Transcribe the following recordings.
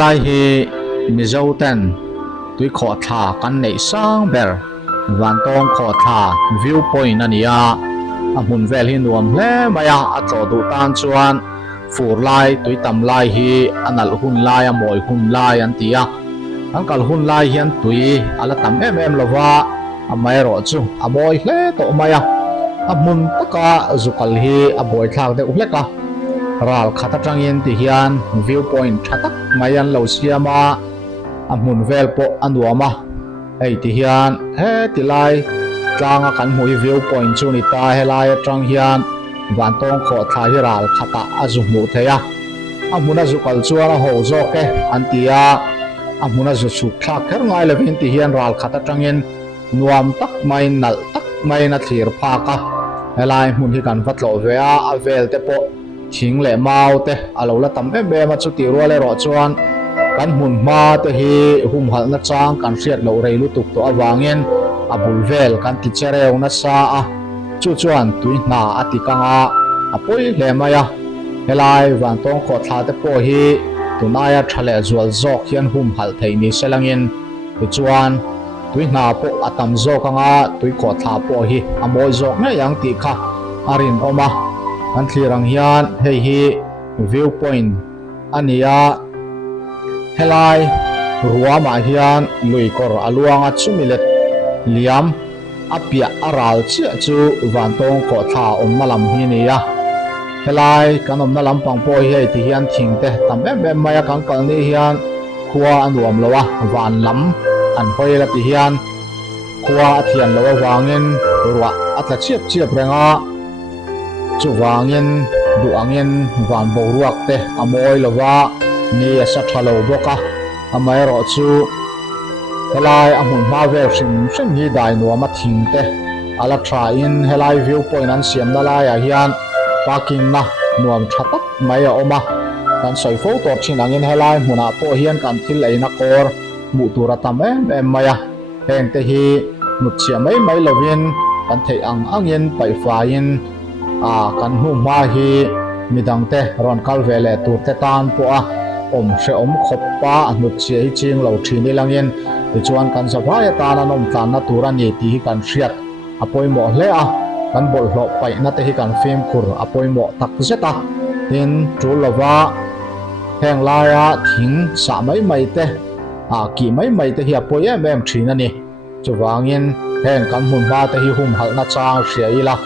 helai hi mizo ten tui kho tha kan nei sang ber van tong kho tha viewpoint ania a mun vel hi nuam hle maya a tlo du tan chuan fur lai tui tam lai hi anal hun lai a moi hun lai an tia an kal hun lai hian tui ala tam em lova a mai ro chu a moi hle to maya a mun taka zukal hi a boi thak de uhleka ral khata tangin ti hian viewpoint thatak mayan lo siama a mun vel po anuama ei ti hian he ti lai tlanga kan hui viewpoint chu ni ta helai atang hian van tong kho tha hi ral khata azu mu theya a muna zukal chuara ho zo ke antia a muna zu su thak her ngai levin ti hian ral khata tangin nuam tak mai nal tak mai na thlir pha ka helai mun hi kan vatlo ve a vel te po thing le mau te alo la tam em ma chu ti ro le ro chuan kan mun ma te hi hum hal na chang kan riat lo rei lu tuk to awangin abul vel kan ti chereu na sa a chu chuan tui na ati kanga apoi le maya helai van tong kho thla te po hi tunaya thale zual zok hian hum hal thei ni selangin ti chuan tui na po atam zo kanga tui kho thla po hi amoi zok na yang ti kha arin oma an thlirang hian hei hi viewpoint ania helai ruama hian luikor aluanga chumilet liam apia aral chia chu van tong kho tha om malam hi nia helai kanom na lampang po hi ti hian thing te tam em maya kang kal ni hian khuwa anuam lowa van lam an hoila ti hian khuwa athian lowa wangin ruwa atla chiap renga chu wangin duangin van boruak te amoi lova ni asa thalo boka amai ro chu helai amun ma ver sim hi dai no ma thing te ala tha in helai viewpoint an siam na la ya hian parking na nuam thatak mai a oma kan soi pho to thin angin helai muna po hian kan thil eina kor mu tura tam em maya heng te hi mut chia mai lovin kan thei angin pai fa in kan hu ma hi midang te ron kal vele tur te tan po a om se om khop pa anut che hi ching lo thini langin ti chuan kan zawaya ta na nom tlan na tura ni ti kan hriat apoi mo hle a kan bol hlo pai na te hi kan film khur apoi mo tak zeta tin chu lova heng laia thing sa mai te ki mai te hi apoi em thina ni chuwangin heng kan mun ba te hi hum hal na chang hria ila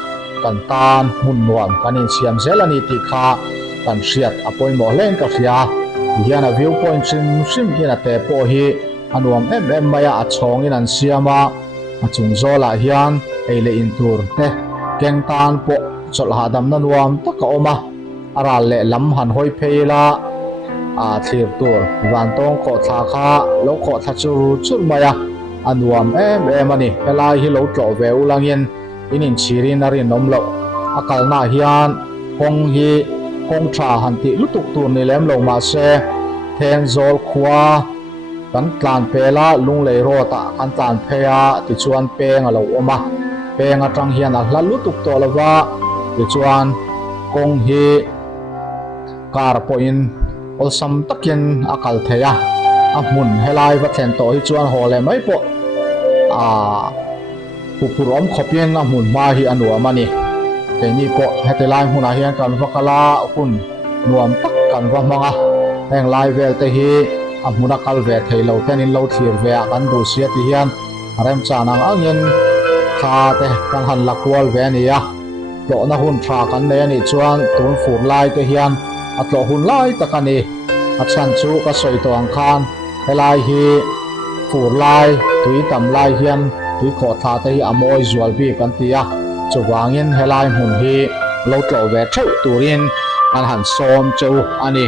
kan tan mun nuam kan in siam zelani ti kha kan hriat apoi mo hleng ka hria hian a viewpoint sim hian a te po hi anuam em maya a chhongin an siama a chung zola hian eile in tur te keng tan po chol hadam na nuam taka oma aral le lam han hoi pheila a thlir tur van tong kho tha kha lo kho tha chur maya anuam em ani helai hi lo tlo ve ulangin inin chirin arin nom lo akal na hian hong hi hong tha han ti lutuk tur ni lem lo ma se then zol khwa kan tlan pela lung lei ro ta kan tlan pheya ti chuan peng alo oma peng atang hian a hla lutuk to lova ti chuan kong hi kar po in olsam takin akal theya a mun helai va thlen to hi chuan hole mai po pupurom khopien na mun ma hi anuam ani keini po hetelai huna hian kan vakala hun nuam tak kan va manga heng lai vel te hi amuna kal ve theilo tenin lo thlir ve kan du sia ti hian rem chanang angin tha te kan han lakwal ve ania lo na hun tha kan ne ani chuan tun fur lai te hian atlo hun lai takani achan chu ka soi to ang khan helai hi fur lai tui tam lai hian tui kho tha te hi amoi zual bi kan tia chuwangin helai mun hi lo tlo ve theu turin an han som chu ani